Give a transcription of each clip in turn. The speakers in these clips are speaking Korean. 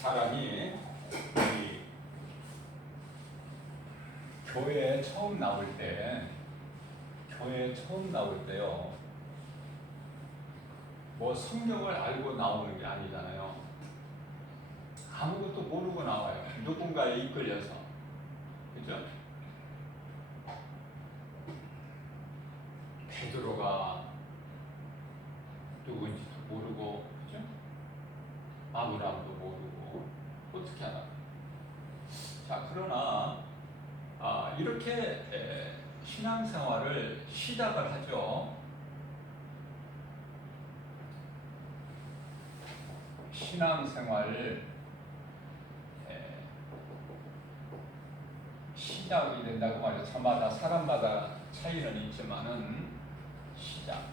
사람이 이 교회에 처음 나올 때요. 뭐 성경을 알고 나오는 게 아니잖아요. 아무것도 모르고 나와요. 누군가에 이끌려서. 그죠? 베드로가 누군지도 모르고, 그죠? 아브라함도 모르고, 어떻게 하나? 자, 그러나 이렇게 신앙생활을 시작을 하죠. 신앙생활을 시작이 된다고 말해요. 저마다 사람마다 차이는 있지만은 시작.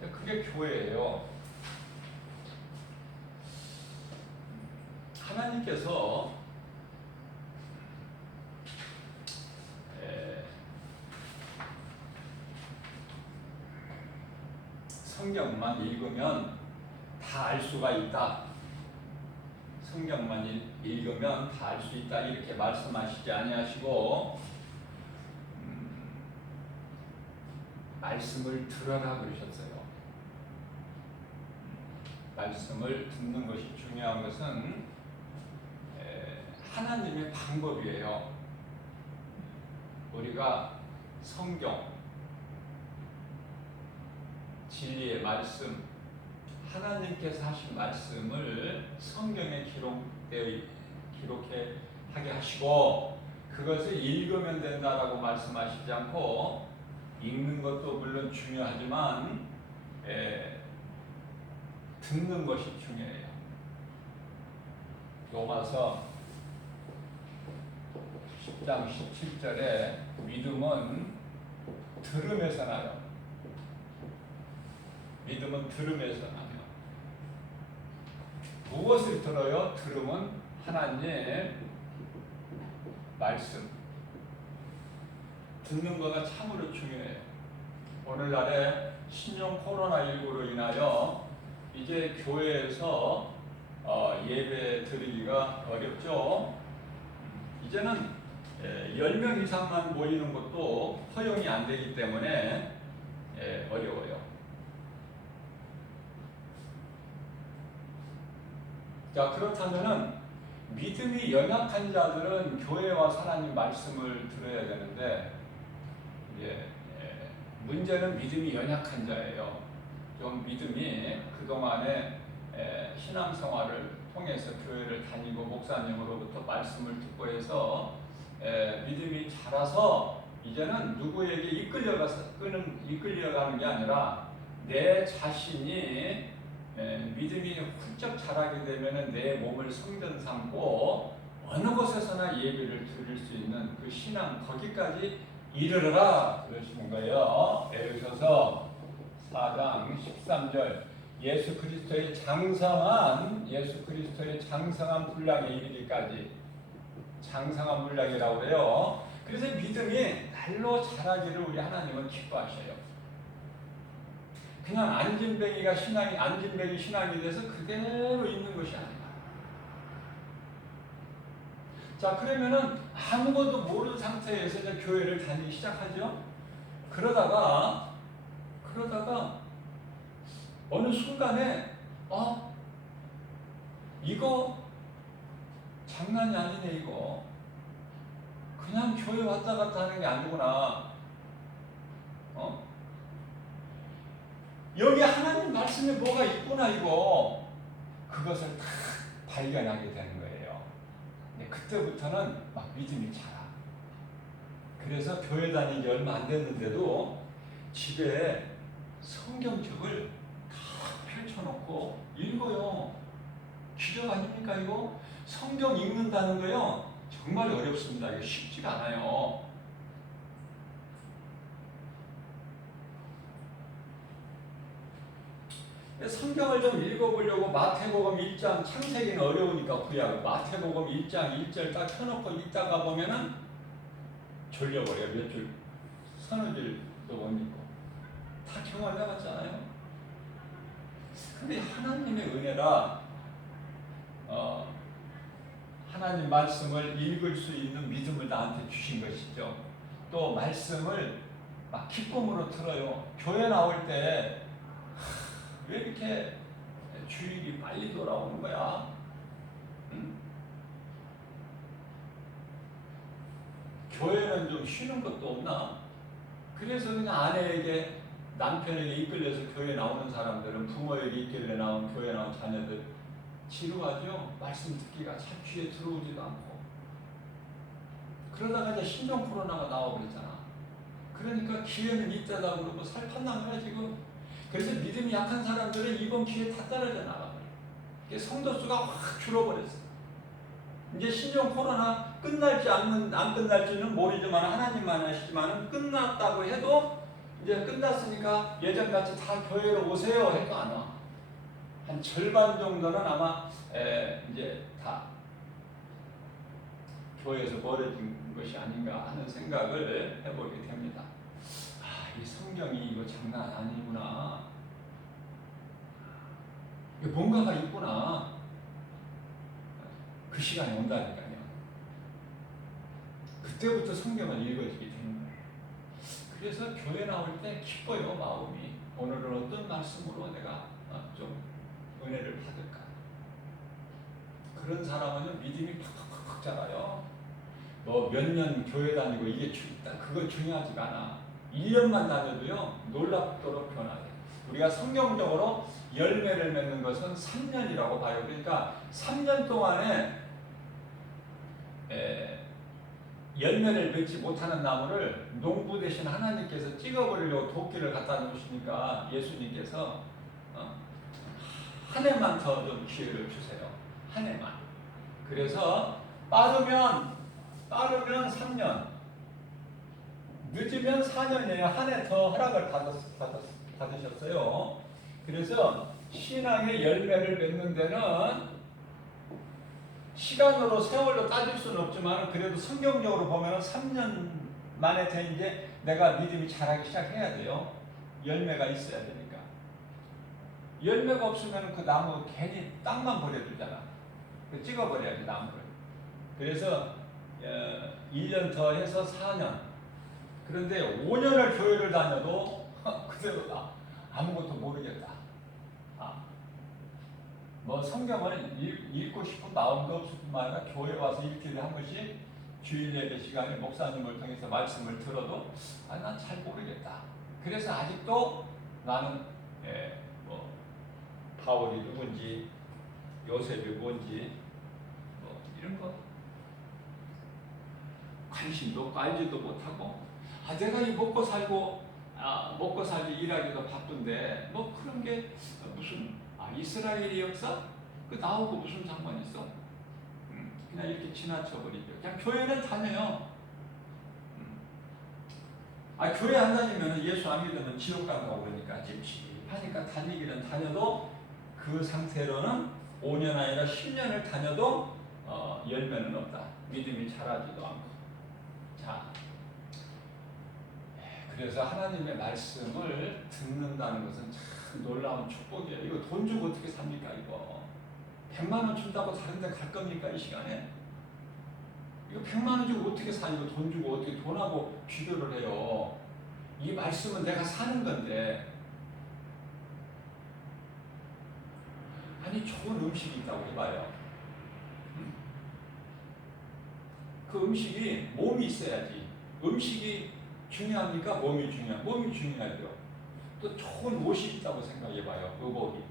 그게 교회예요. 하나님께서 성경만 읽으면 다 알 수가 있다. 성경만 읽으면 다 알 수 있다. 이렇게 말씀하시지 아니하시고 말씀을 들어라 그러셨어요. 말씀을 듣는 것이 중요한 것은 하나님의 방법이에요. 우리가 성경, 진리의 말씀, 하나님께서 하신 말씀을 성경에 기록해 하게 하시고 그것을 읽으면 된다라고 말씀하시지 않고 읽는 것도 물론 중요하지만 듣는 것이 중요해요. 로마서 10장 17절에 믿음은 들음에서 나요. 믿음은 들음에서 나요. 무엇을 들어요? 들음은 하나님의 말씀. 듣는 거가 참으로 중요해요. 오늘날에 신종 코로나19로 인하여 이제 교회에서 예배 드리기가 어렵죠. 이제는 10명 이상만 모이는 것도 허용이 안 되기 때문에 어려워요. 자, 그렇다면은 믿음이 연약한 자들은 교회 와서 하나님 말씀을 들어야 되는데 문제는 믿음이 연약한 자예요. 좀 믿음이 그동안에 신앙생활을 통해서 교회를 다니고 목사님으로부터 말씀을 듣고 해서 믿음이 자라서 이제는 누구에게 이끌려가는 게 아니라 내 자신이 믿음이 훌쩍 자라게 되면 내 몸을 성전 삼고 어느 곳에서나 예배를 드릴 수 있는 그 신앙 거기까지 이르러라 그러시는 거예요. 에베소서 4장 13절 예수 그리스도의 장성한 분량에 이르기까지 장성한 분량이라고 해요. 그래서 믿음이 날로 자라기를 우리 하나님은 기뻐하셔요. 그냥 안진뱅이 신앙이 돼서 그대로 있는 것이 아니라. 자, 그러면은 아무것도 모르는 상태에서 이제 교회를 다니기 시작하죠. 그러다가 어느 순간에 이거 장난이 아니네 이거. 그냥 교회 왔다 갔다 하는 게 아니구나. 여기 하나님 말씀에 뭐가 있구나 이거. 그것을 다 발견하게 되는 거예요. 근데 그때부터는 막 믿음이 자라. 그래서 교회 다니기 얼마 안 됐는데도 집에 성경책을 다 펼쳐놓고 읽어요. 기적 아닙니까 이거? 성경 읽는다는 거요 정말 어렵습니다. 이게 쉽지가 않아요. 성경을 좀 읽어보려고 마태복음 1장 창세기는 어려우니까 구약 마태복음 1장 1절 딱 켜놓고 읽다가 보면은 졸려버려요. 몇 줄 서너 줄도 못 읽고 다 경험을 해봤잖아요. 근데 하나님의 은혜라 하나님 말씀을 읽을 수 있는 믿음을 나한테 주신 것이죠. 또 말씀을 막 기쁨으로 들어요. 교회 나올 때 왜 이렇게 주일이 빨리 돌아오는 거야? 응? 교회는 좀 쉬는 것도 없나? 그래서 그냥 아내에게 남편에게 이끌려서 교회 나오는 사람들은 부모에게 이끌려 나온 교회 나온 자녀들 지루하죠? 말씀 듣기가 참 귀에 들어오지도 않고 그러다가 이제 신종 코로나가 나와버렸잖아. 그러니까 기회는 있다고 그러고 살판난 거야 지금. 그래서 믿음이 약한 사람들은 이번 기회에 다 떨어져 나가버려. 성도 수가 확 줄어버렸어. 이제 신종 코로나 끝날지 안 끝날지는 모르지만 하나님만 아시지만 끝났다고 해도 이제 끝났으니까 예전같이 다 교회로 오세요 해도 안 와. 한 절반 정도는 아마 이제 다 교회에서 멀어진 것이 아닌가 하는 생각을 해보게 됩니다. 이 성경이 이거 장난 아니구나. 뭔가가 있구나. 그 시간이 온다니까요. 그때부터 성경을 읽어지게 되는 거예요. 그래서 교회 나올 때 기뻐요, 마음이. 오늘은 어떤 말씀으로 내가 좀 은혜를 받을까. 그런 사람은 믿음이 팍팍팍 자라요. 뭐 몇 년 교회 다니고 이게 그거 중요하지가 않아. 1년만 다녀도요 놀랍도록 변화돼요. 우리가 성경적으로 열매를 맺는 것은 3년이라고 봐요. 그러니까 3년 동안에 열매를 맺지 못하는 나무를 농부 대신 하나님께서 찍어버리려고 도끼를 갖다 놓으시니까 예수님께서 한 해만 더 좀 기회를 주세요. 한 해만. 그래서 빠르면 3년, 늦으면 4년이에요. 한 해 더 허락을 받으셨어요. 그래서 신앙의 열매를 맺는 데는 시간으로 세월로 따질 수는 없지만 그래도 성경적으로 보면 3년 만에 된 이제 내가 믿음이 자라기 시작해야 돼요. 열매가 있어야 되니까. 열매가 없으면 그 나무 괜히 땅만 버려두잖아. 찍어버려야지 나무를. 그래서 1년 더 해서 4년. 그런데 5년을 교회를 다녀도 그대로다. 아무것도 모르겠다. 뭐 성경을 읽고 싶은 마음도 없을 뿐만 아니라 교회 와서 일주일에 한 번씩 주일 예배 시간에 목사님을 통해서 말씀을 들어도 난 잘 모르겠다. 그래서 아직도 나는 뭐 바울이 누군지 요셉이 뭔지 뭐 이런 거 관심도 없고 알지도 못하고 내가 이 먹고 살기 일하기도 바쁜데 뭐 그런 게 무슨 이스라엘의 역사? 그 나오고 무슨 상관 있어? 그냥 이렇게 지나쳐버리죠. 그냥 교회는 다녀요. 교회 안 다니면 예수 안 믿으면 지옥 간다고 그러니까 찝찝하니까 다니기는 다녀도 그 상태로는 5년 아니라 10년을 다녀도 열매는 없다. 믿음이 자라지도 않고. 자, 그래서 하나님의 말씀을 듣는다는 것은 참 놀라운 축복이에요. 이거 돈 주고 어떻게 삽니까 이거? 100만 원 준다고 다른 데 갈 겁니까 이 시간에? 이거 100만 원 주고 어떻게 사? 이거 돈 주고 어떻게 돈하고 비교를 해요? 이 말씀은 내가 사는 건데 아니 좋은 음식이 있다고 해봐요. 그 음식이 몸이 있어야지. 음식이 중요합니까? 몸이 중요하죠. 또 좋은 옷이 있다고 생각해봐요. 의복이.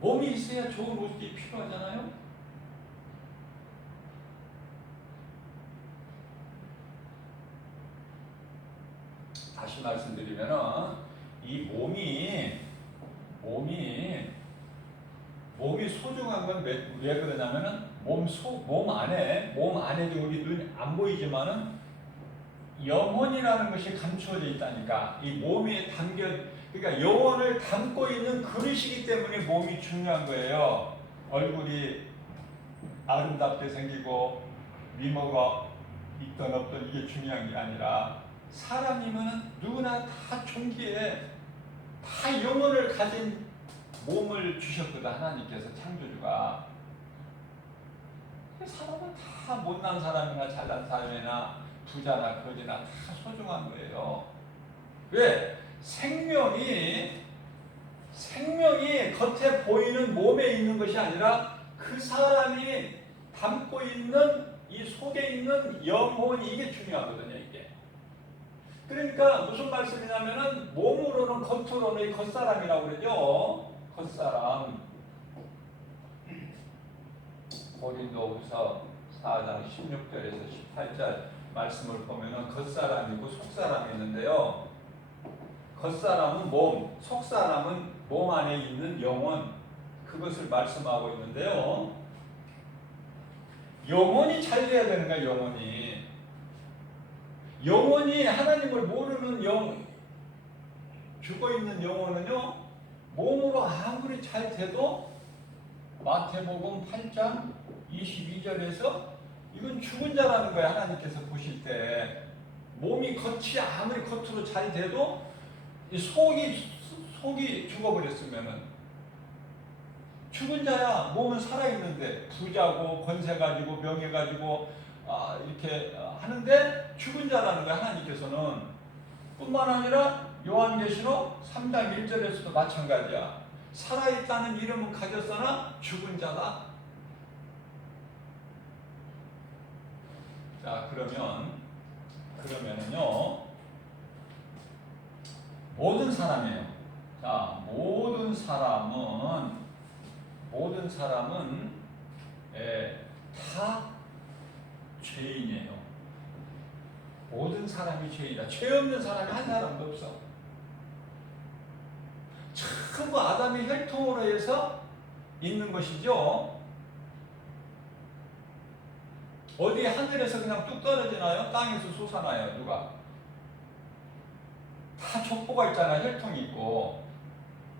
몸이 있어야 좋은 옷이 필요하잖아요. 다시 말씀드리면은 이 몸이 소중한 건 왜 그러냐면은 몸 안에 우리 눈 안 보이지만은 영혼이라는 것이 감추어져 있다니까. 이 몸에 그러니까 영혼을 담고 있는 그릇이기 때문에 몸이 중요한 거예요. 얼굴이 아름답게 생기고 미모가 있던 없던 이게 중요한 게 아니라 사람이면 누구나 다 존귀해. 다 영혼을 가진 몸을 주셨거든 하나님께서 창조주가. 사람은 다 못난 사람이나 잘난 사람이나 부자나 거지나 다 소중한 거예요. 왜? 생명이 겉에 보이는 몸에 있는 것이 아니라 그 사람이 담고 있는 이 속에 있는 영혼이 이게 중요하거든요, 이게. 그러니까 무슨 말씀이냐면은 몸으로는 겉으로는 이 겉사람이라고 그러죠. 겉사람. 고린도후서 4장 16절에서 18절 말씀을 보면은 겉사람이고 속사람이 있는데요. 겉사람은 몸, 속사람은 몸 안에 있는 영혼, 그것을 말씀하고 있는데요. 영혼이 잘 돼야 되는 거야, 영혼이. 영혼이 하나님을 모르는 죽어있는 영혼은요, 몸으로 아무리 잘 돼도 마태복음 8장 22절에서 이건 죽은 자라는 거야, 하나님께서 보실 때. 몸이 겉이 아무리 겉으로 잘 돼도 이 속이 죽어버렸으면은 죽은 자야. 몸은 살아있는데 부자고 권세 가지고 명예 가지고 이렇게 하는데 죽은 자라는 거야, 하나님께서는. 뿐만 아니라 요한계시록 3장 1절에서도 마찬가지야. 살아있다는 이름은 가졌으나 죽은 자다. 자, 그러면은요, 모든 사람이에요. 자, 모든 사람은 다 죄인이에요. 모든 사람이 죄인이다. 죄 없는 사람이 한 사람도 없어. 전부 아담의 혈통으로 해서 있는 것이죠. 어디 하늘에서 그냥 뚝 떨어지나요? 땅에서 솟아나요? 누가? 다 족보가 있잖아요. 혈통이 있고.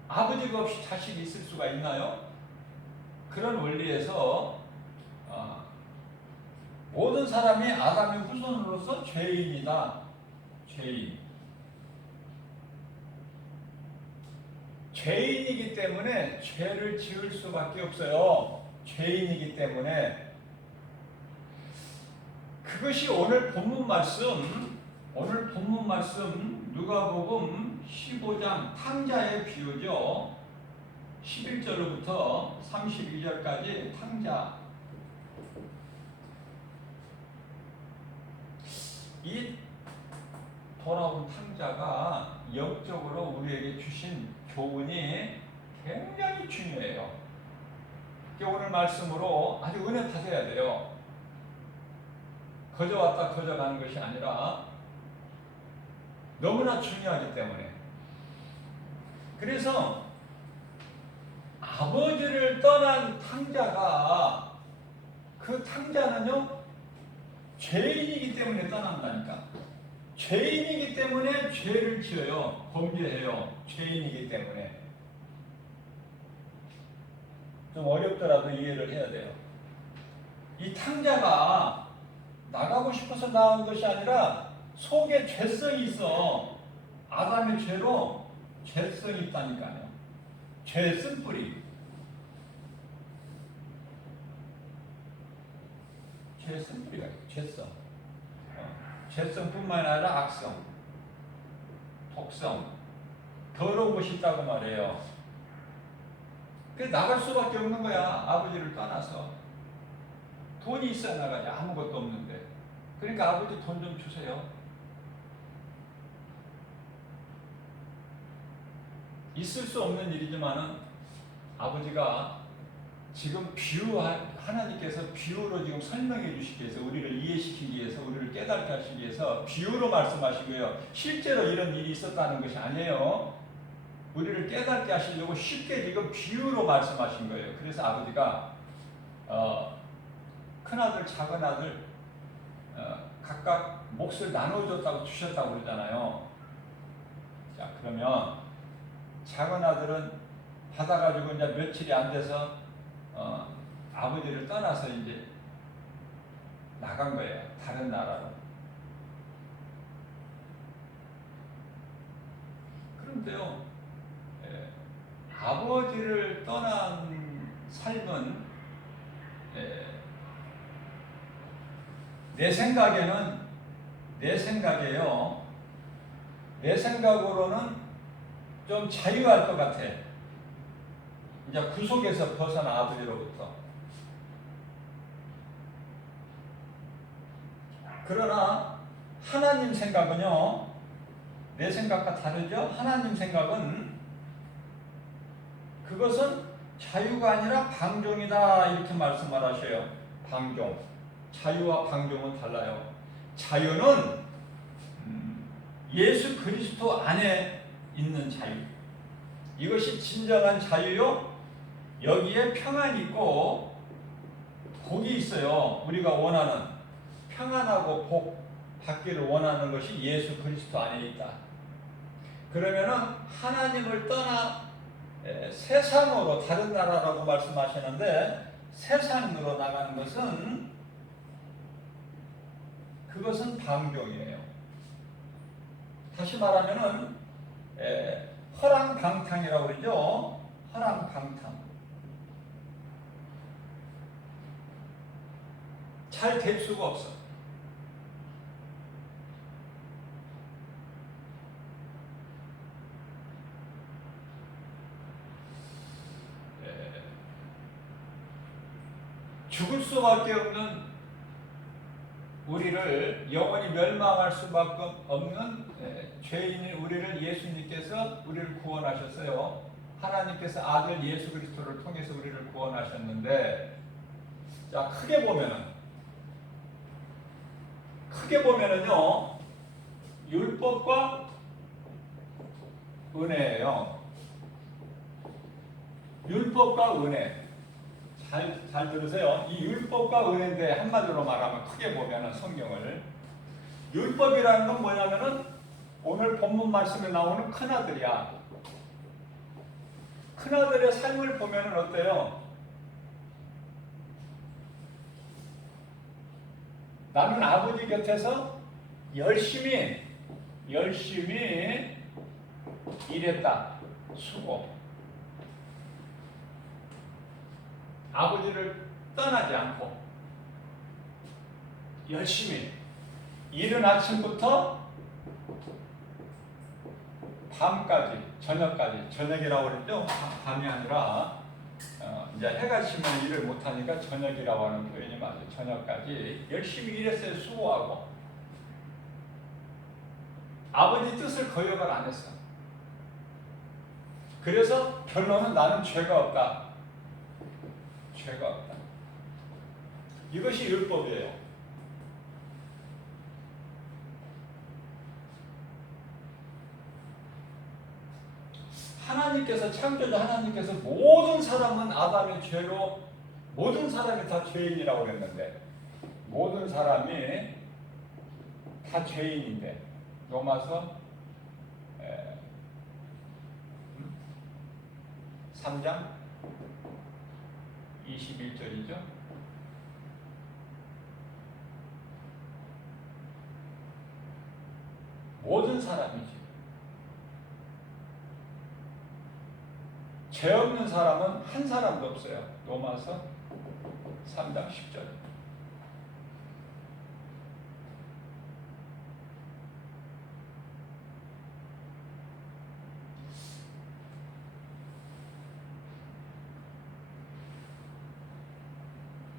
아버지가 없이 자식이 있을 수가 있나요? 그런 원리에서 모든 사람이 아담의 후손으로서 죄인이다. 죄인. 죄인이기 때문에 죄를 지을 수밖에 없어요. 죄인이기 때문에. 그것이 오늘 본문 말씀 누가복음 15장 탕자의 비유죠. 11절로부터 32절까지 탕자. 이 돌아온 탕자가 영적으로 우리에게 주신 교훈이 굉장히 중요해요. 오늘 말씀으로 아주 은혜 받아야 돼요. 거저 왔다 거저 가는 것이 아니라 너무나 중요하기 때문에. 그래서 아버지를 떠난 탕자가, 그 탕자는요, 죄인이기 때문에 떠난다니까. 죄인이기 때문에 죄를 지어요. 범죄해요. 죄인이기 때문에. 좀 어렵더라도 이해를 해야 돼요. 이 탕자가 나가고 싶어서 나온 것이 아니라 속에 죄성이 있어. 아담의 죄로 죄성이 있다니까요. 죄 쓴뿌리. 죄 쓴뿌리가 있어요. 죄성. 죄성뿐만 아니라 악성, 독성, 더러운 것이 있다고 말해요. 그래서 나갈 수밖에 없는 거야. 아버지를 떠나서. 돈이 있어야 나가지. 아무것도 없는데. 그러니까 아버지 돈 좀 주세요. 있을 수 없는 일이지만은 아버지가 지금 하나님께서 비유로 지금 설명해 주시기 위해서, 우리를 이해시키기 위해서, 우리를 깨닫게 하시기 위해서 비유로 말씀하시고요. 실제로 이런 일이 있었다는 것이 아니에요. 우리를 깨닫게 하시려고 쉽게 지금 비유로 말씀하신 거예요. 그래서 아버지가 큰아들, 작은아들 각각 몫을 나눠줬다고, 주셨다고 그러잖아요. 자, 그러면 작은아들은 받아가지고 이제 며칠이 안 돼서 아버지를 떠나서 이제 나간 거예요. 다른 나라로. 그런데요, 아버지를 떠난 삶은 내 생각에는 내 생각에요. 내 생각으로는 좀 자유할 것 같아. 이제 구속에서 벗어나 아버지로부터. 그러나 하나님 생각은요, 내 생각과 다르죠? 하나님 생각은 그것은 자유가 아니라 방종이다 이렇게 말씀을 하셔요. 방종. 자유와 방종은 달라요. 자유는 예수 그리스도 안에 있는 자유. 이것이 진정한 자유요. 여기에 평안이 있고 복이 있어요. 우리가 원하는 평안하고 복 받기를 원하는 것이 예수 그리스도 안에 있다. 그러면은 하나님을 떠나 세상으로 다른 나라라고 말씀하시는데 세상으로 나가는 것은 그것은 방종이에요. 다시 말하면은 허랑방탕이라고 그러죠. 허랑방탕. 잘 될 수가 없어. 죽을 수밖에 없는 우리를 영원히 멸망할 수밖에 없는 죄인인 우리를 예수님께서 우리를 구원하셨어요. 하나님께서 아들 예수 그리스도를 통해서 우리를 구원하셨는데, 자 크게 보면은요 율법과 은혜예요. 율법과 은혜. 잘 들으세요. 이 율법과 은혜인데 한마디로 말하면 크게 보면은 성경을 율법이라는 건 뭐냐면은 오늘 본문 말씀에 나오는 큰아들이야. 큰아들의 삶을 보면은 어때요? 나는 아버지 곁에서 열심히 일했다. 수고. 아버지를 떠나지 않고 열심히 이른 아침부터 밤까지, 저녁까지, 저녁이라고 그랬죠? 밤이 아니라 이제 해가 지면 일을 못하니까 저녁이라고 하는 표현이 맞아요. 저녁까지 열심히 일했어요. 수고하고. 아버지 뜻을 거역을 안 했어. 그래서 결론은 나는 죄가 없다. 죄가 없다. 이것이 율법이에요. 하나님께서 창조자 하나님께서 모든 사람은 아담의 죄로 모든 사람이 다 죄인이라고 그랬는데 모든 사람이 다 죄인인데 로마서 3장 21절이죠. 모든 사람이지. 죄 없는 사람은 한 사람도 없어요. 로마서 3장 10절.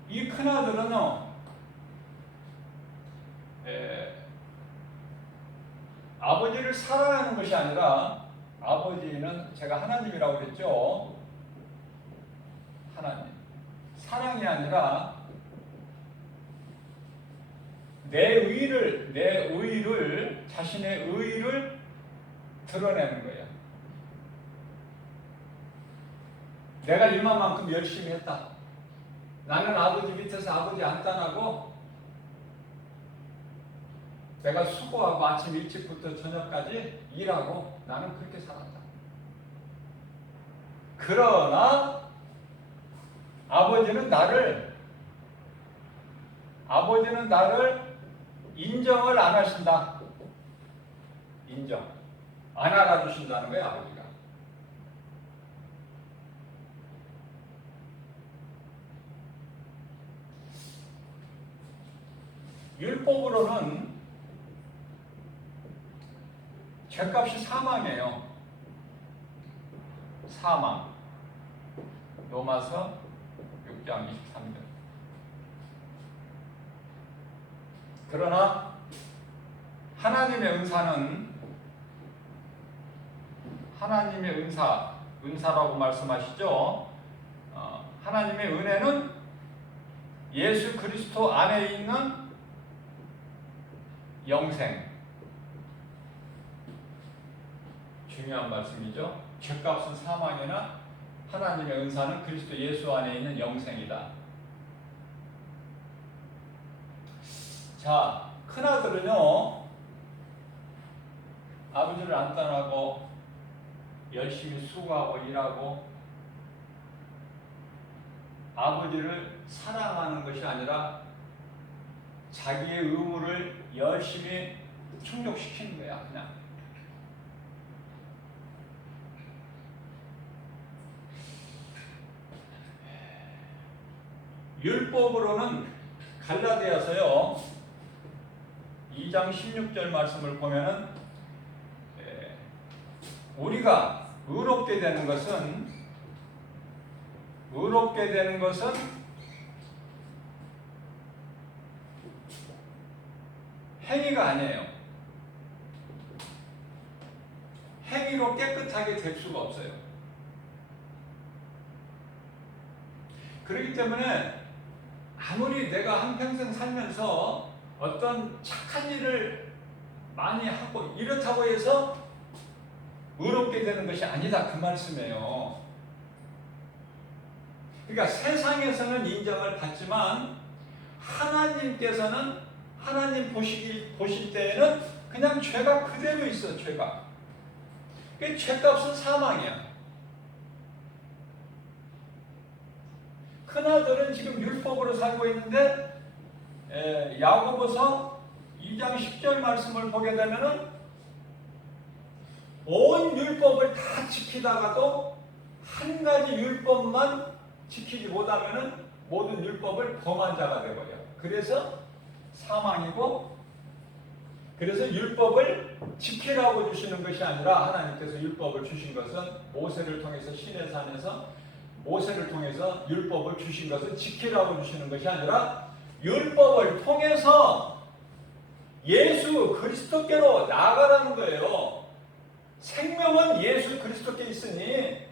이 큰아들은요, 아버지를 사랑하는 것이 아니라 아버지는 제가 하나님이라고 그랬죠. 하나님. 사랑이 아니라 내 의를, 자신의 의를 드러내는 거예요. 내가 이만큼 열심히 했다. 나는 아버지 밑에서 아버지 안 떠나고 내가 수고하고 아침 일찍부터 저녁까지 일하고 나는 그렇게 살았다. 그러나 아버지는 나를 인정을 안 하신다. 인정. 안 알아주신다는 거예요, 아버지가. 율법으로는 죄값이 사망이에요. 사망. 로마서 6장 23절. 그러나 하나님의 은사라고 말씀하시죠. 하나님의 은혜는 예수 그리스도 안에 있는 영생. 중요한 말씀이죠. 죄값은 사망이나 하나님의 은사는 그리스도 예수 안에 있는 영생이다. 자, 큰아들은요, 아버지를 안 떠나고 열심히 수고하고 일하고 아버지를 사랑하는 것이 아니라 자기의 의무를 열심히 충족시키는 거야, 그냥. 율법으로는 갈라디아서요 2장 16절 말씀을 보면은 우리가 의롭게 되는 것은 행위가 아니에요. 행위로 깨끗하게 될 수가 없어요. 그렇기 때문에 아무리 내가 한평생 살면서 어떤 착한 일을 많이 하고 이렇다고 해서 의롭게 되는 것이 아니다, 그 말씀이에요. 그러니까 세상에서는 인정을 받지만 하나님께서는 하나님 보실 때에는 그냥 죄가 그대로 있어, 죄가. 그 죄값은 사망이야. 큰아들은 지금 율법으로 살고 있는데 야고보서 2장 10절 말씀을 보게 되면은 온 율법을 다 지키다가도 한 가지 율법만 지키지 못하면은 모든 율법을 범한 자가 되어버려. 그래서 사망이고, 그래서 율법을 지키라고 주시는 것이 아니라 하나님께서 율법을 주신 것은 모세를 통해서 시내산에서 모세를 통해서 율법을 주신 것은 지키라고 주시는 것이 아니라 율법을 통해서 예수 그리스도께로 나아가라는 거예요. 생명은 예수 그리스도께 있으니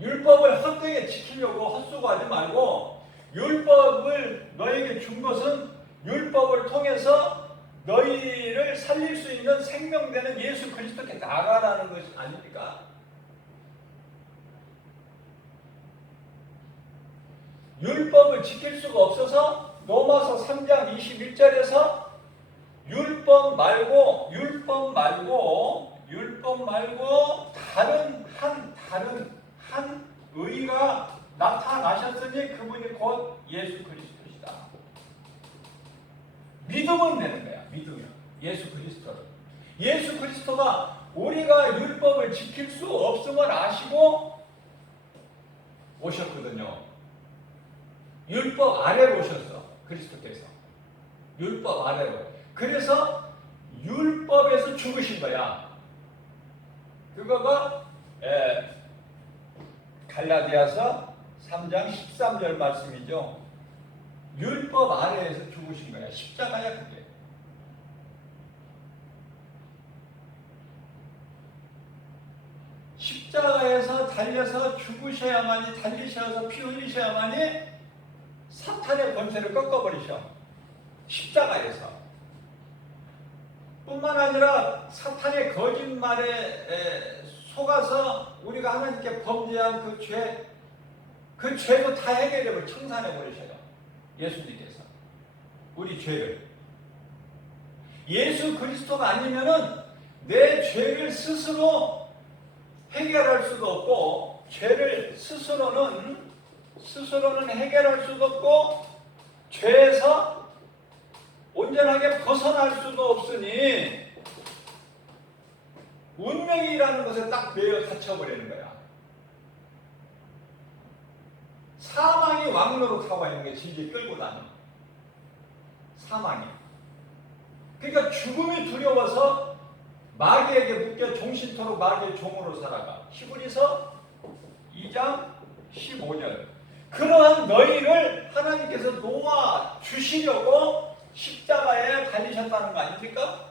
율법을 헛되게 지키려고 헛수고하지 말고 율법을 너에게 준 것은 율법을 통해서 너희를 살릴 수 있는 생명되는 예수 그리스도께 나아가라는 것이 아닙니까? 율법을 지킬 수가 없어서 로마서 3장 21절에서 율법 말고 다른 한 의가 나타나셨으니 그분이 곧 예수 그리스도시다. 믿으면 되는 거야. 믿으면 예수 그리스도를. 예수 그리스도가 우리가 율법을 지킬 수 없음을 아시고 오셨거든요. 율법 아래로 오셨어. 그리스도께서. 율법 아래로. 그래서 율법에서 죽으신 거야. 그거가 갈라디아서 3장 13절 말씀이죠. 율법 아래에서 죽으신 거야. 십자가야 그게. 십자가에서 달려서 죽으셔야만이, 달리셔서 피 흘리셔야만이 사탄의 권세를 꺾어버리셔. 십자가에서. 뿐만 아니라 사탄의 거짓말에 속아서 우리가 하나님께 범죄한 그 죄도 다 해결해버려, 청산해버리셔요. 예수님께서. 우리 죄를. 예수 그리스도가 아니면은 내 죄를 스스로 해결할 수도 없고, 죄를 스스로는 해결할 수도 없고, 죄에서 온전하게 벗어날 수도 없으니 운명이라는 것에 딱 매여 닫혀버리는 거야. 사망이 왕노로 타고 있는 게 질질 끌고 다녀. 사망이. 그러니까 죽음이 두려워서 마귀에게 묶여 종신토록 마귀의 종으로 살아가. 히브리서 2장 15절. 그러한 너희를 하나님께서 놓아 주시려고 십자가에 달리셨다는 거 아닙니까?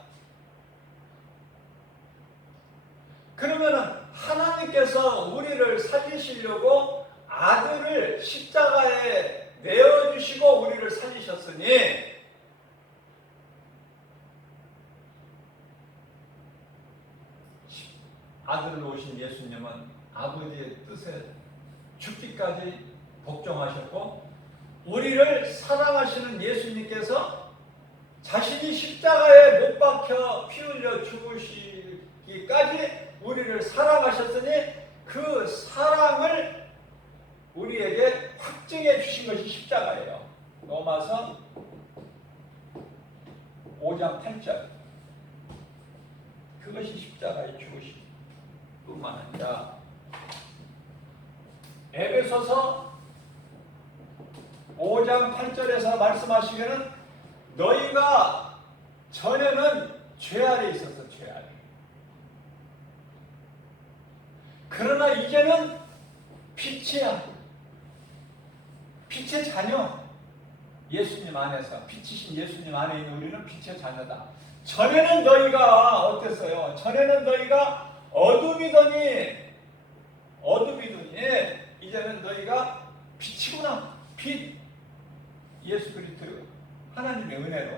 그러면은 하나님께서 우리를 살리시려고 아들을 십자가에 내어주시고 우리를 살리셨으니 아들을 놓으신 예수님은 아버지의 뜻에 죽기까지 복종하셨고 우리를 사랑하시는 예수님께서 자신이 십자가에 못 박혀 피 흘려 죽으시기까지 우리를 사랑하셨으니 그 사랑을 우리에게 확증해 주신 것이 십자가예요. 로마서 5장 8절. 그것이 십자가의 죽으심 뿐만 아니라 에베소서 5장 8절에서 말씀하시기는 너희가 전에는 죄 아래 있었어. 죄 아래. 그러나 이제는 빛이야. 빛의 자녀. 예수님 안에서 빛이신 예수님 안에 있는 우리는 빛의 자녀다. 전에는 너희가 어땠어요? 전에는 너희가 어둠이더니 이제는 너희가 빛이구나. 빛. 예수 그리스도 하나님의 은혜로.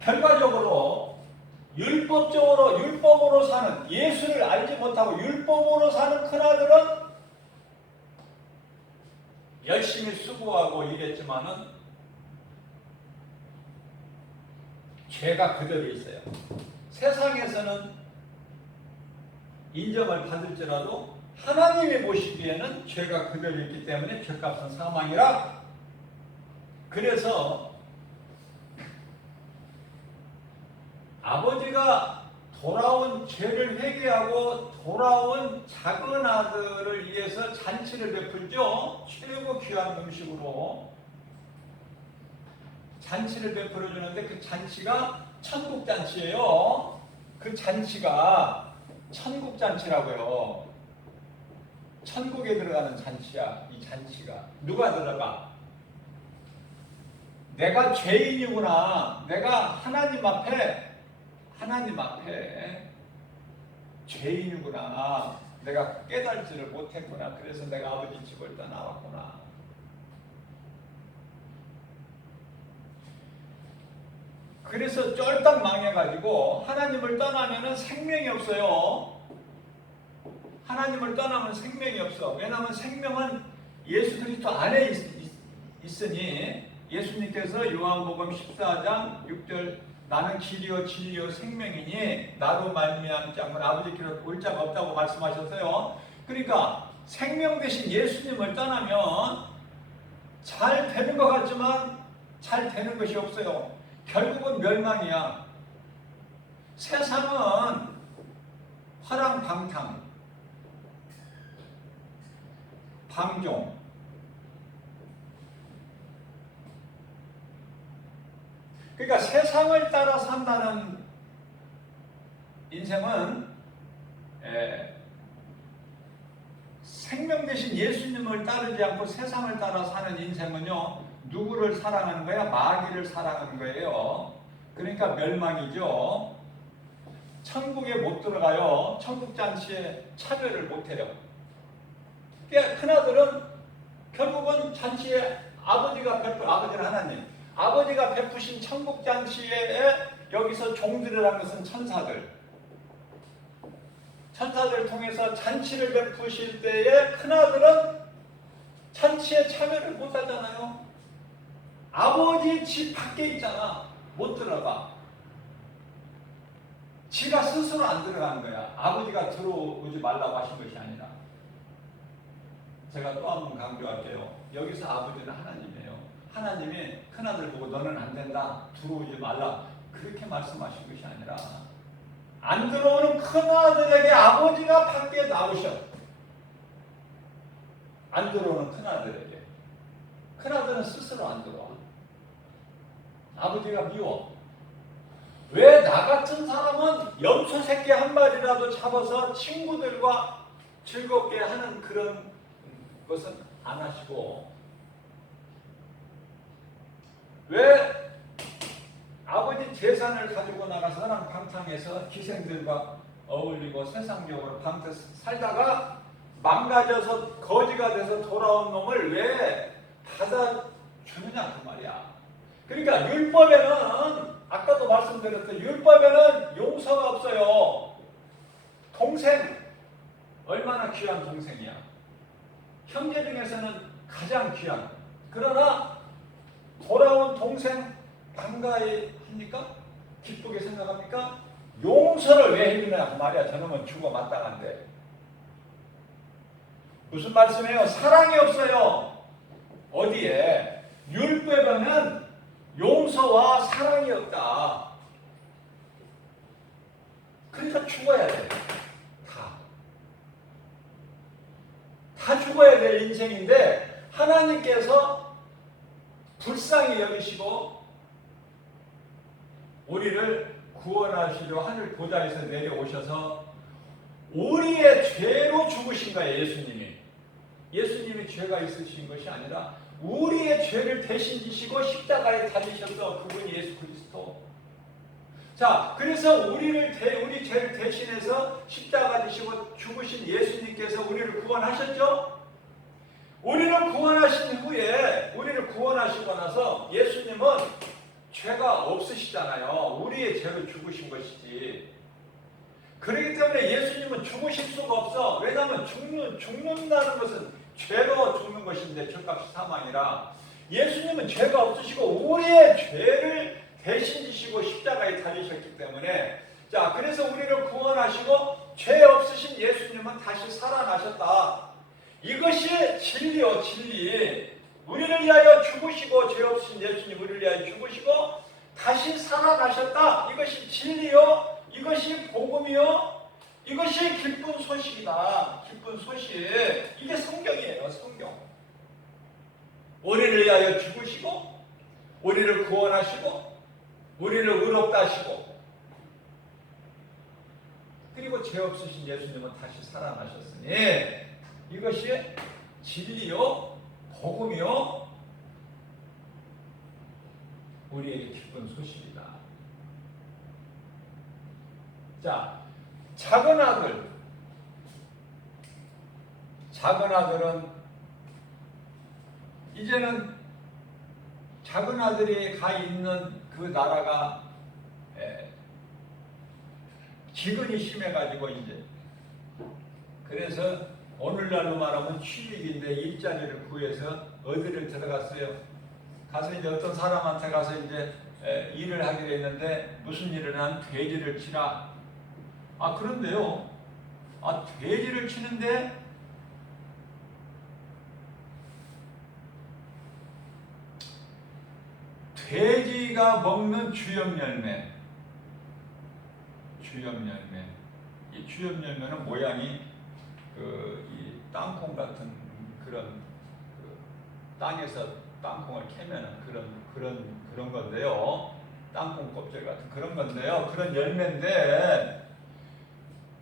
결과적으로 율법으로 사는, 예수를 알지 못하고 율법으로 사는 큰아들은 열심히 수고하고 일했지만은 죄가 그대로 있어요. 세상에서는 인정을 받을지라도 하나님이 보시기에는 죄가 그대로 있기 때문에 죄값은 사망이라. 그래서 아버지가 돌아온 죄를 회개하고 돌아온 작은 아들을 위해서 잔치를 베풀죠. 최고 귀한 음식으로 잔치를 베풀어 주는데 그 잔치가 천국 잔치예요. 그 잔치가 천국 잔치라고요. 천국에 들어가는 잔치야. 이 잔치가 누가 들어가? 내가 죄인이구나. 내가 하나님 앞에 죄인이구나. 내가 깨달지를 못했구나. 그래서 내가 아버지 집을 떠나왔구나. 그래서 쫄딱 망해가지고 하나님을 떠나면은 생명이 없어요. 하나님을 떠나면 생명이 없어. 왜냐하면 생명은 예수 그리스도 안에 있으니 예수님께서 요한복음 14장 6절 나는 길이요 진리요 생명이니 나로 말미암지 않고는 아버지께로 올 자가 없다고 말씀하셨어요. 그러니까 생명 대신 예수님을 떠나면 잘 되는 것 같지만 잘 되는 것이 없어요. 결국은 멸망이야. 세상은 화랑방탕, 방종, 그러니까 세상을 따라 산다는 인생은 생명 대신 예수님을 따르지 않고 세상을 따라 사는 인생은요, 누구를 사랑하는 거야? 마귀를 사랑하는 거예요. 그러니까 멸망이죠. 천국에 못 들어가요. 천국 잔치에 참여를 못 해요. 그러니까 큰아들은 결국은 잔치에 아버지는 하나님, 아버지가 베푸신 천국 잔치에 여기서 종들이라는 것은 천사들 통해서 잔치를 베푸실 때에 큰아들은 잔치에 참여를 못 하잖아요. 아버지 집 밖에 있잖아. 못 들어가. 지가 스스로 안 들어가는 거야. 아버지가 들어오지 말라고 하신 것이 아니라. 제가 또 한 번 강조할게요. 여기서 아버지는 하나님이에요. 하나님이 큰아들 보고 너는 안 된다. 들어오지 말라. 그렇게 말씀하신 것이 아니라 안 들어오는 큰아들에게 아버지가 밖에 나오셔. 안 들어오는 큰아들에게. 큰아들은 스스로 안 들어와. 아버지가 미워. 왜 나 같은 사람은 염소 새끼 한 마리라도 잡아서 친구들과 즐겁게 하는 그런 것은 안 하시고, 왜 아버지 재산을 가지고 나가서 허랑방탕해서 기생들과 어울리고 세상적으로 방태 살다가 망가져서 거지가 돼서 돌아온 놈을 왜 받아주느냐 그 말이야. 그러니까 율법에는, 아까도 말씀드렸던 율법에는 용서가 없어요. 동생, 얼마나 귀한 동생이야. 형제 중에서는 가장 귀한. 그러나 돌아온 동생 반가이 합니까? 기쁘게 생각합니까? 용서를 왜 해주냐 그 말이야. 저놈은 죽어 마땅한데. 무슨 말씀이에요? 사랑이 없어요. 어디에? 율법에는 용서와 사랑이 없다. 그러니까 죽어야 돼. 다 죽어야 될 인생인데 하나님께서 불쌍히 여기시고 우리를 구원하시려 하늘 보좌에서 내려오셔서 우리의 죄로 죽으신 거예요. 예수님이. 예수님이 죄가 있으신 것이 아니라 우리의 죄를 대신 지시고 십자가에 달리셔서 그분이 예수 그리스도. 자, 그래서 우리 죄를 대신해서 십자가 지시고 죽으신 예수님께서 우리를 구원하셨죠? 우리를 구원하신 후에, 우리를 구원하시고 나서 예수님은 죄가 없으시잖아요. 우리의 죄로 죽으신 것이지. 그렇기 때문에 예수님은 죽으실 수가 없어. 왜냐하면 죽는다는 것은 죄로 죽는 것인데 죄값이 사망이라. 예수님은 죄가 없으시고 우리의 죄를 대신 지시고 십자가에 달리셨기 때문에, 자, 그래서 우리를 구원하시고 죄 없으신 예수님은 다시 살아나셨다. 이것이 진리요, 진리. 우리를 위하여 죽으시고 죄 없으신 예수님 우리를 위하여 죽으시고 다시 살아나셨다. 이것이 진리요, 이것이 복음이요, 이것이 기쁜 소식이다. 기쁜 소식. 이게 성경이에요, 성경. 우리를 위하여 죽으시고 우리를 구원하시고 우리를 의롭다 하시고, 그리고 죄 없으신 예수님은 다시 살아나셨으니 이것이 진리요, 복음이요, 우리에게 기쁜 소식이다. 자, 작은 아들은 이제는 작은 아들이 가 있는 그 나라가 기근이 심해가지고 이제, 그래서 오늘날로 말하면 취직인데 일자리를 구해서 어디를 들어갔어요. 가서 이제 어떤 사람한테 가서 이제 일을 하기로 했는데 무슨 일을 한 돼지를 치라. 아, 그런데요. 아, 돼지를 치는데 돼지가 먹는 주염열매. 이 주염열매는 모양이 이 땅콩 같은 그런 땅에서 땅콩을 캐면은 그런 건데요. 땅콩 껍질 같은 그런 건데요. 그런 열매인데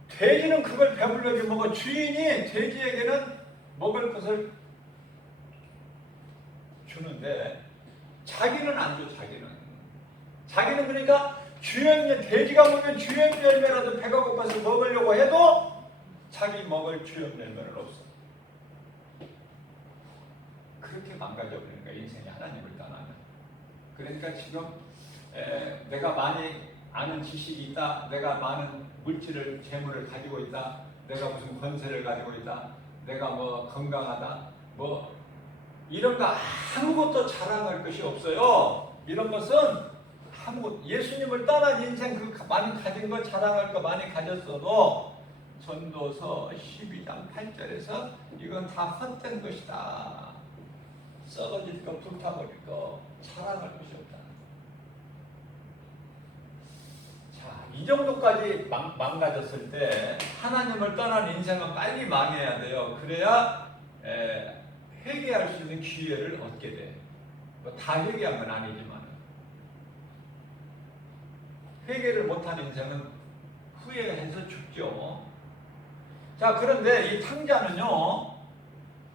돼지는 그걸 배불러게 먹어. 주인이 돼지에게는 먹을 것을 주는데 자기는 안 줘. 자기는 그러니까 돼지가 먹는 주염 열매라도 배가 고파서 먹으려고 해도 자기 먹을 주염 열매는 없어. 그렇게 망가져버리는 거야, 인생이 하나님을 떠나면. 그러니까 지금 내가 많이 아는 지식이 있다, 내가 많은 재물을 가지고 있다, 내가 무슨 권세를 가지고 있다, 내가 뭐 건강하다, 뭐 이런 거 아무것도 자랑할 것이 없어요. 이런 것은 예수님을 떠난 인생 그 많이 가진 거 자랑할 거 많이 가졌어도 전도서 12장 8절에서 이건 다 헛된 것이다. 썩어질 거, 불타버릴 거, 자랑할 것이 없다. 자, 이 정도까지 망가졌을 때 하나님을 떠난 인생은 빨리 망해야 돼요. 그래야 회개할 수 있는 기회를 얻게 돼. 뭐 다 회개한 건 아니지만 회개를 못하는 인생은 후회해서 죽죠. 자, 그런데 이 탕자는요,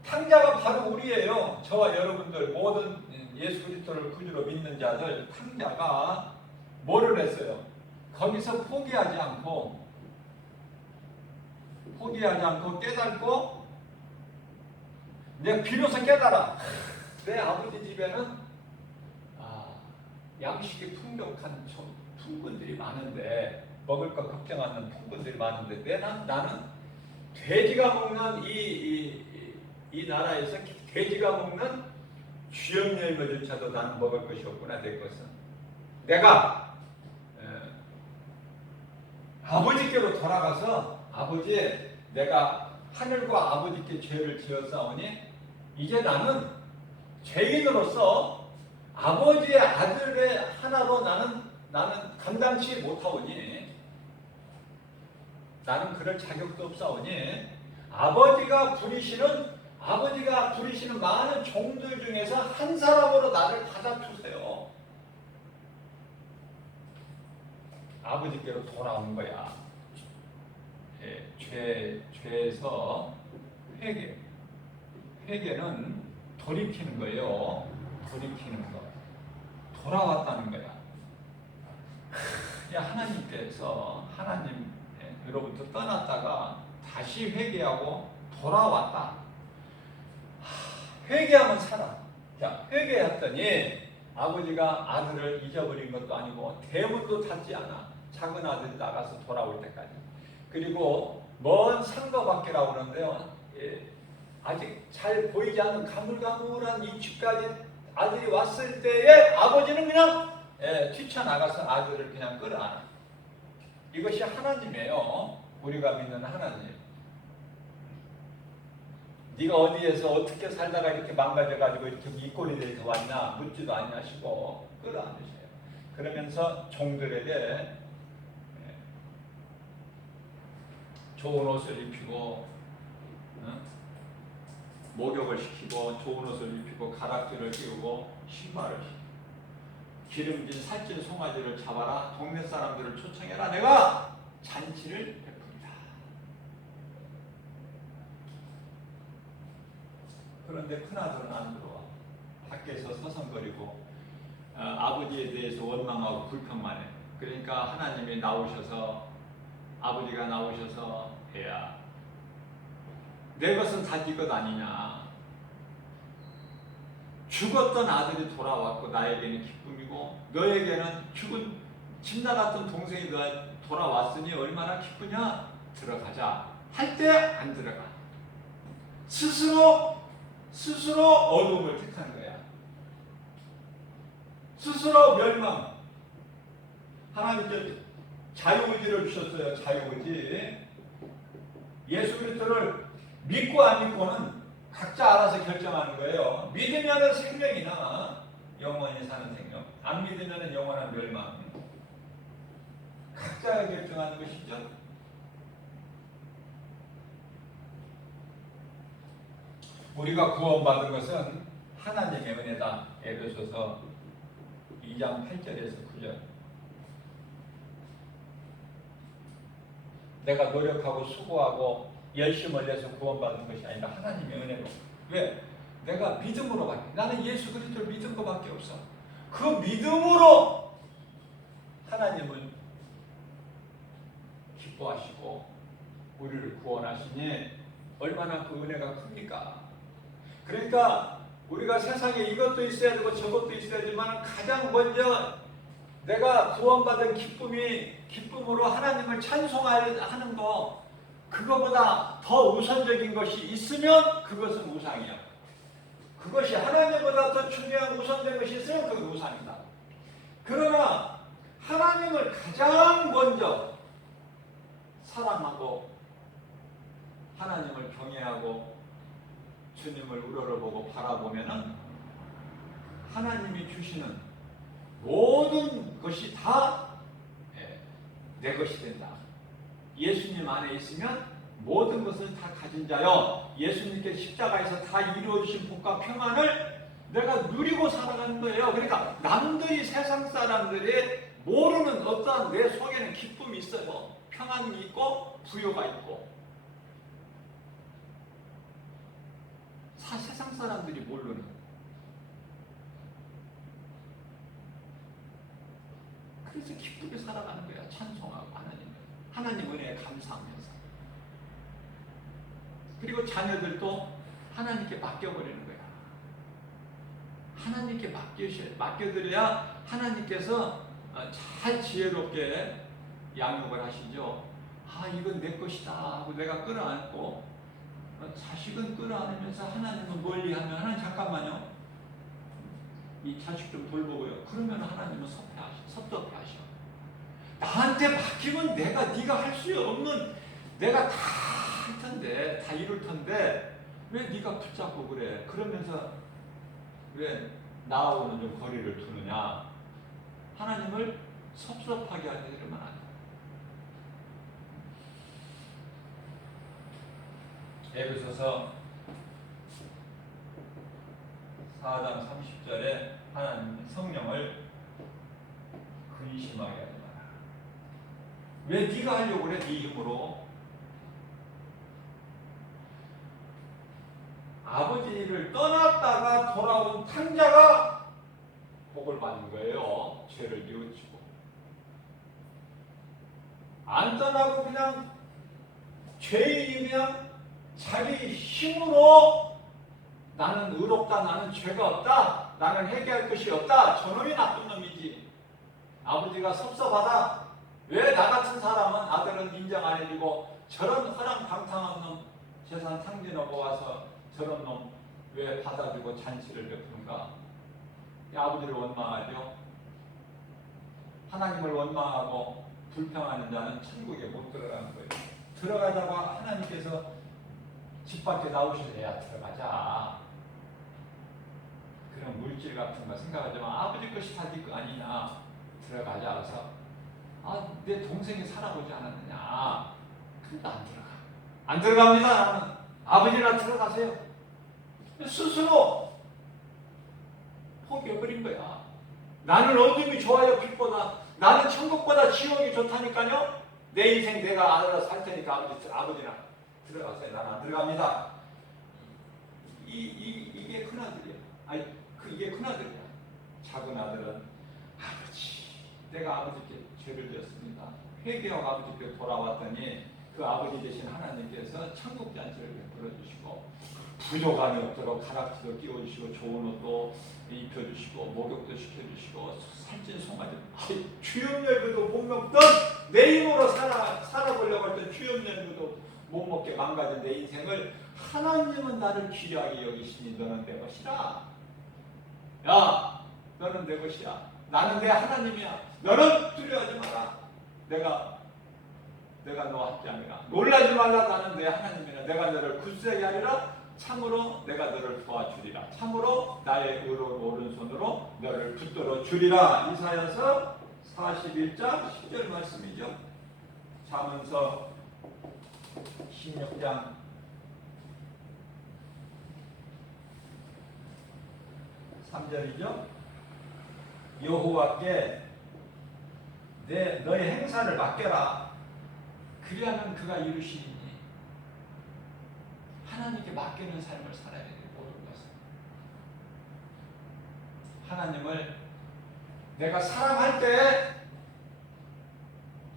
탕자가 바로 우리예요. 저와 여러분들 모든 예수 그리스도를 구주로 믿는 자들, 탕자가 뭐를 했어요? 거기서 포기하지 않고 깨닫고, 내가 비로소 깨달아. 내 아버지 집에는 양식이 풍족한 품꾼들이 많은데, 먹을 것 걱정하는 품꾼들이 많은데, 나는 돼지가 먹는 이 나라에서 돼지가 먹는 쥐염 열매조차도 나는 먹을 것이 없구나. 될 것은 내가 아버지께로 돌아가서, 아버지, 내가 하늘과 아버지께 죄를 지었사오니 이제 나는 죄인으로서 아버지의 아들의 하나로 나는 감당치 못하오니, 나는 그럴 자격도 없사오니 아버지가 부리시는 많은 종들 중에서 한 사람으로 나를 받아주세요. 아버지께로 돌아온 거야. 죄에서 회개는 돌이키는 거예요. 돌이키는 거. 돌아왔다는 거야. 하나님으로부터 떠났다가 다시 회개하고 돌아왔다. 회개하면 살아. 자, 회개했더니 아버지가 아들을 잊어버린 것도 아니고 대문도 닫지 않아. 작은 아들이 나가서 돌아올 때까지. 그리고 먼 산거 밖이라고 그러는데요. 아직 잘 보이지 않는 가물가물한 이 집까지 아들이 왔을 때에 아버지는 그냥 뛰쳐나가서 아들을 그냥 끌어안아. 이것이 하나님이에요. 우리가 믿는 하나님. 네가 어디에서 어떻게 살다가 이렇게 망가져가지고 이렇게 이 꼴이 돼서 왔냐 묻지도 않냐시고 끌어안으세요. 그러면서 종들에게 좋은 옷을 입히고 목욕을 시키고 좋은 옷을 입히고 가락지를 끼우고 신발을 시키고 기름진 살찐 송아지를 잡아라. 동네 사람들을 초청해라. 내가 잔치를 베풀이라. 그런데 큰아들은 안 들어와. 밖에서 서성거리고 아버지에 대해서 원망하고 불평만 해. 그러니까 하나님이 나오셔서, 아버지가 나오셔서, 애야, 내 것은 다 네 것 아니냐. 죽었던 아들이 돌아왔고 나에게는 기쁨이고 너에게는 죽은 집 나갔던 동생이 돌아왔으니 얼마나 기쁘냐. 들어가자 할 때 안 들어가. 스스로 어둠을 택한 거야. 스스로 멸망. 하나님께 자유의지를 주셨어요. 자유의지. 예수 그리스도를 믿고 안 믿고는 각자 알아서 결정하는 거예요. 믿으면 생명이나 영원히 사는 생명, 안 믿으면 영원한 멸망. 각자가 결정하는 것이죠. 우리가 구원받은 것은 하나님의 은혜다. 에베소서 2장 8절에서 9절. 내가 노력하고 수고하고 열심을 내서 구원받은 것이 아니라 하나님의 은혜로. 왜? 내가 믿음으로 받게. 나는 예수 그리스도를 믿은 것밖에 없어. 그 믿음으로 하나님은 기뻐하시고 우리를 구원하시니 얼마나 그 은혜가 큽니까? 그러니까 우리가 세상에 이것도 있어야 되고 저것도 있어야 되지만 가장 먼저 내가 구원받은 기쁨으로 하나님을 찬송하는 거, 그거보다 더 우선적인 것이 있으면 그것은 우상이야. 그것이 하나님보다 더 중요한 우선적인 것이 있으면 그건 우상이다. 그러나 하나님을 가장 먼저 사랑하고 하나님을 경외하고 주님을 우러러보고 바라보면은 하나님이 주시는 모든 것이 다 내 것이 된다. 예수님 안에 있으면 모든 것을 다 가진 자여 예수님께 십자가에서 다 이루어주신 복과 평안을 내가 누리고 살아가는 거예요. 그러니까 남들이 세상 사람들이 모르는 어떠한 내 속에는 기쁨이 있어요. 평안이 있고 부요가 있고 세상 사람들이 모르는 그래서 기쁘게 살아가는 거야. 찬송하고 하나님 은혜에 감사하면서 그리고 자녀들도 하나님께 맡겨버리는 거야. 하나님께 맡겨드려야 하나님께서 잘 지혜롭게 양육을 하시죠. 이건 내 것이다 하고 내가 끌어안고 자식은 끌어안으면서 하나님은 멀리하면 하나님 잠깐만요. 이 자식 좀 돌보고요. 그러면 하나님은 섭섭해 하셔. 나한테 맡기면 네가 할 수 없는 내가 다 할 텐데 다 이룰 텐데 왜 네가 붙잡고 그래? 그러면서 왜 나하고는 좀 거리를 두느냐? 하나님을 섭섭하게 하려면 안 돼. 에베소서 4장 30절에 하나님 성령을 근심하게 하지 마라. 왜 네가 하려고 그래? 네 힘으로. 아버지를 떠났다가 돌아온 탕자가 복을 받는 거예요. 죄를 뉘우치고. 안 떠나고 그냥 죄인이 그냥 자기 힘으로 나는 의롭다, 나는 죄가 없다, 나는 회개할 것이 없다. 저놈이 나쁜 놈이지. 아버지가 섭섭하다. 왜 나 같은 사람은 아들은 인정 안 해주고 저런 허랑방탕한 놈 재산 탕진하고 와서 저런 놈 왜 받아주고 잔치를 베푸는가? 아버지를 원망하죠. 하나님을 원망하고 불평하는 자는 천국에 못 들어가는 거예요. 들어가다가 하나님께서 집 밖에 나오셔야 들어가자. 그런 물질 같은 거 생각하지만 아버지 것이 다 네 거 아니냐. 들어가자. 그래서 내 동생이 살아보지 않았느냐. 그래도 안 들어가. 안 들어갑니다. 나는. 아버지나 들어가세요. 스스로 포기해버린 거야. 나는 어둠이 좋아요, 빛보다. 나는 천국보다 지옥이 좋다니까요. 내 인생 내가 알아서 살 테니까 아버지나 들어가세요. 나는 안 들어갑니다. 이게 큰아들이야. 이게 큰아들이야. 작은 아들은 아버지, 내가 아버지께 죄를 지었습니다. 회개하고 아버지께 돌아왔더니 그 아버지 되신 하나님께서 천국 잔치를 베풀어 주시고 부족함이 없도록 가락지도 끼워주시고 좋은 옷도 입혀주시고 목욕도 시켜주시고 살찐 송아지 주염열무도 못 먹던 내 힘으로 살아보려고 했던 주염열무도 못 먹게 망가진 내 인생을 하나님은 나를 귀하게 여기시니 너는 내 것이라. 야, 너는 내 것이야. 나는 내 하나님이야. 너는 두려워하지 마라. 내가 너와 함께하리라. 놀라지 말라. 나는 내 하나님이라. 내가 너를 굳세게 하리라. 참으로 내가 너를 도와주리라. 참으로 나의 의로운 오른손으로 너를 붙들어 주리라. 이사야서 41장 10절 말씀이죠. 잠언서 16장 3절이죠. 여호와께 너의 행사를 맡겨라. 그리하면 그가 이루시니. 하나님께 맡기는 삶을 살아야 돼요. 모든 것을. 하나님을 내가 사랑할 때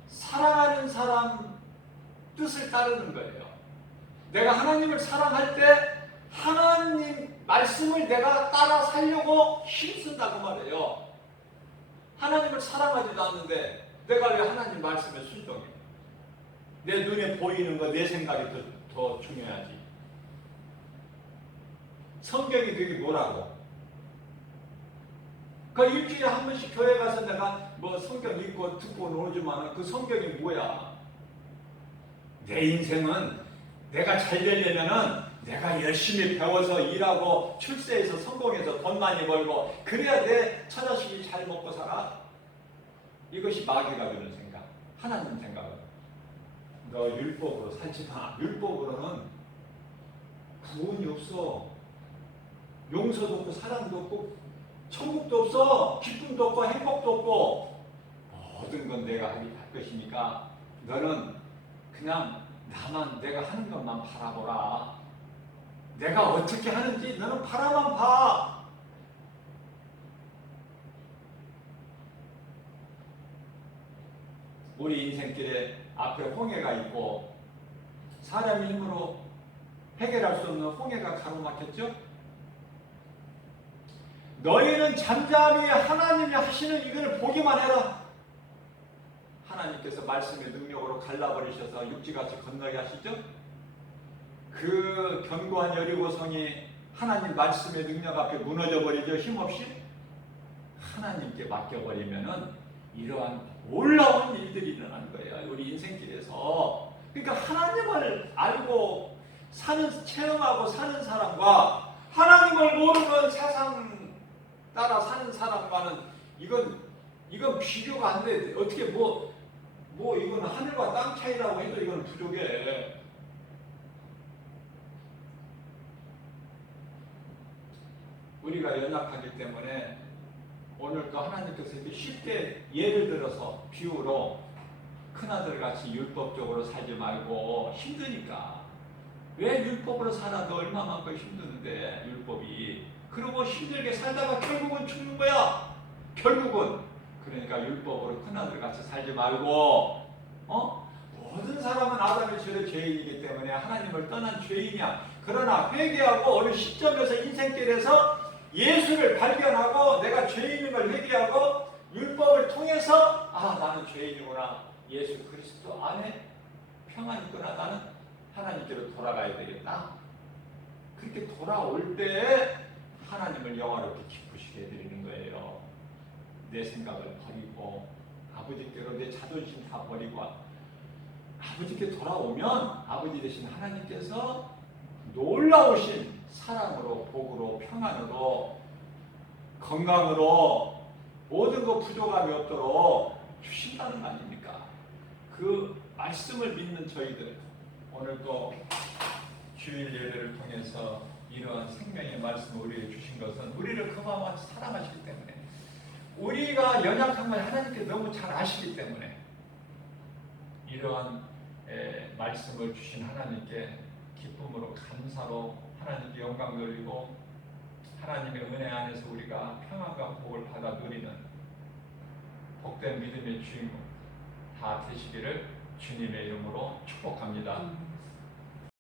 사랑하는 사람 뜻을 따르는 거예요. 내가 하나님을 사랑할 때 하나님 말씀을 내가 따라 살려고 힘쓴다고 말해요. 하나님을 사랑하지도 않는데 내가 왜 하나님 말씀에 순종해? 내 눈에 보이는 거, 내 생각이 더 중요하지. 성경이 그게 뭐라고? 그 일주일에 한 번씩 교회 가서 내가 뭐 성경 읽고 듣고 놀지만 그 성경이 뭐야? 내 인생은 내가 잘 되려면은 내가 열심히 배워서 일하고 출세해서 성공해서 돈 많이 벌고 그래야 내 처자식이 잘 먹고 살아. 이것이 마귀가 주는 생각, 하나님 생각은 너 율법으로 살지 마. 율법으로는 구원이 없어. 용서도 없고 사랑도 없고 천국도 없어. 기쁨도 없고 행복도 없고 모든 건 내가 할 것이니까 너는 그냥 나만 내가 하는 것만 바라보라. 내가 어떻게 하는지 너는 바라만 봐. 우리 인생길에 앞에 홍해가 있고 사람의 힘으로 해결할 수 없는 홍해가 가로막혔죠. 너희는 잠잠히 하나님이 하시는 이걸 보기만 해라. 하나님께서 말씀의 능력으로 갈라버리셔서 육지같이 건너게 하시죠. 그 견고한 여리고성이 하나님 말씀의 능력 앞에 무너져 버리죠. 힘없이 하나님께 맡겨버리면은 이러한 놀라운 일들이 일어나는 거예요. 우리 인생길에서. 그러니까 하나님을 알고 체험하고 사는 사람과 하나님을 모르는 세상 따라 사는 사람과는 이건 비교가 안 돼. 어떻게 뭐 이건 하늘과 땅 차이라고 해도 이건 부족해. 우리가 연약하기 때문에 오늘도 하나님께서 이렇게 쉽게 예를 들어서 비유로 큰아들같이 율법적으로 살지 말고 힘드니까 왜 율법으로 살아? 너 얼마만큼 힘드는데 율법이. 그러고 힘들게 살다가 결국은 죽는 거야. 결국은. 그러니까 율법으로 큰아들같이 살지 말고 모든 사람은 아담의 죄의 죄인이기 때문에 하나님을 떠난 죄인이야. 그러나 회개하고 어느 시점에서 인생길에서 예수를 발견하고 내가 죄인인 걸 회개하고 율법을 통해서 나는 죄인이구나. 예수 그리스도 안에 평안이 있구나. 나는 하나님께로 돌아가야 되겠다. 그렇게 돌아올 때 하나님을 영화롭게 기쁘시게 해드리는 거예요. 내 생각을 버리고 아버지께로 내 자존심 다 버리고 아버지께 돌아오면 아버지 되신 하나님께서 놀라우신 사랑으로 복으로 평안으로 건강으로 모든 것 부족함이 없도록 주신다는 거 아닙니까? 그 말씀을 믿는 저희들 오늘도 주일 예배를 통해서 이러한 생명의 말씀을 우리에게 주신 것은 우리를 그마음같이 사랑하시기 때문에 우리가 연약한 걸 하나님께 너무 잘 아시기 때문에 이러한 말씀을 주신 하나님께 기쁨으로 감사로 하나님께 영광 돌리고 하나님의 은혜 안에서 우리가 평안과 복을 받아 누리는 복된 믿음의 주인공 다 되시기를 주님의 이름으로 축복합니다.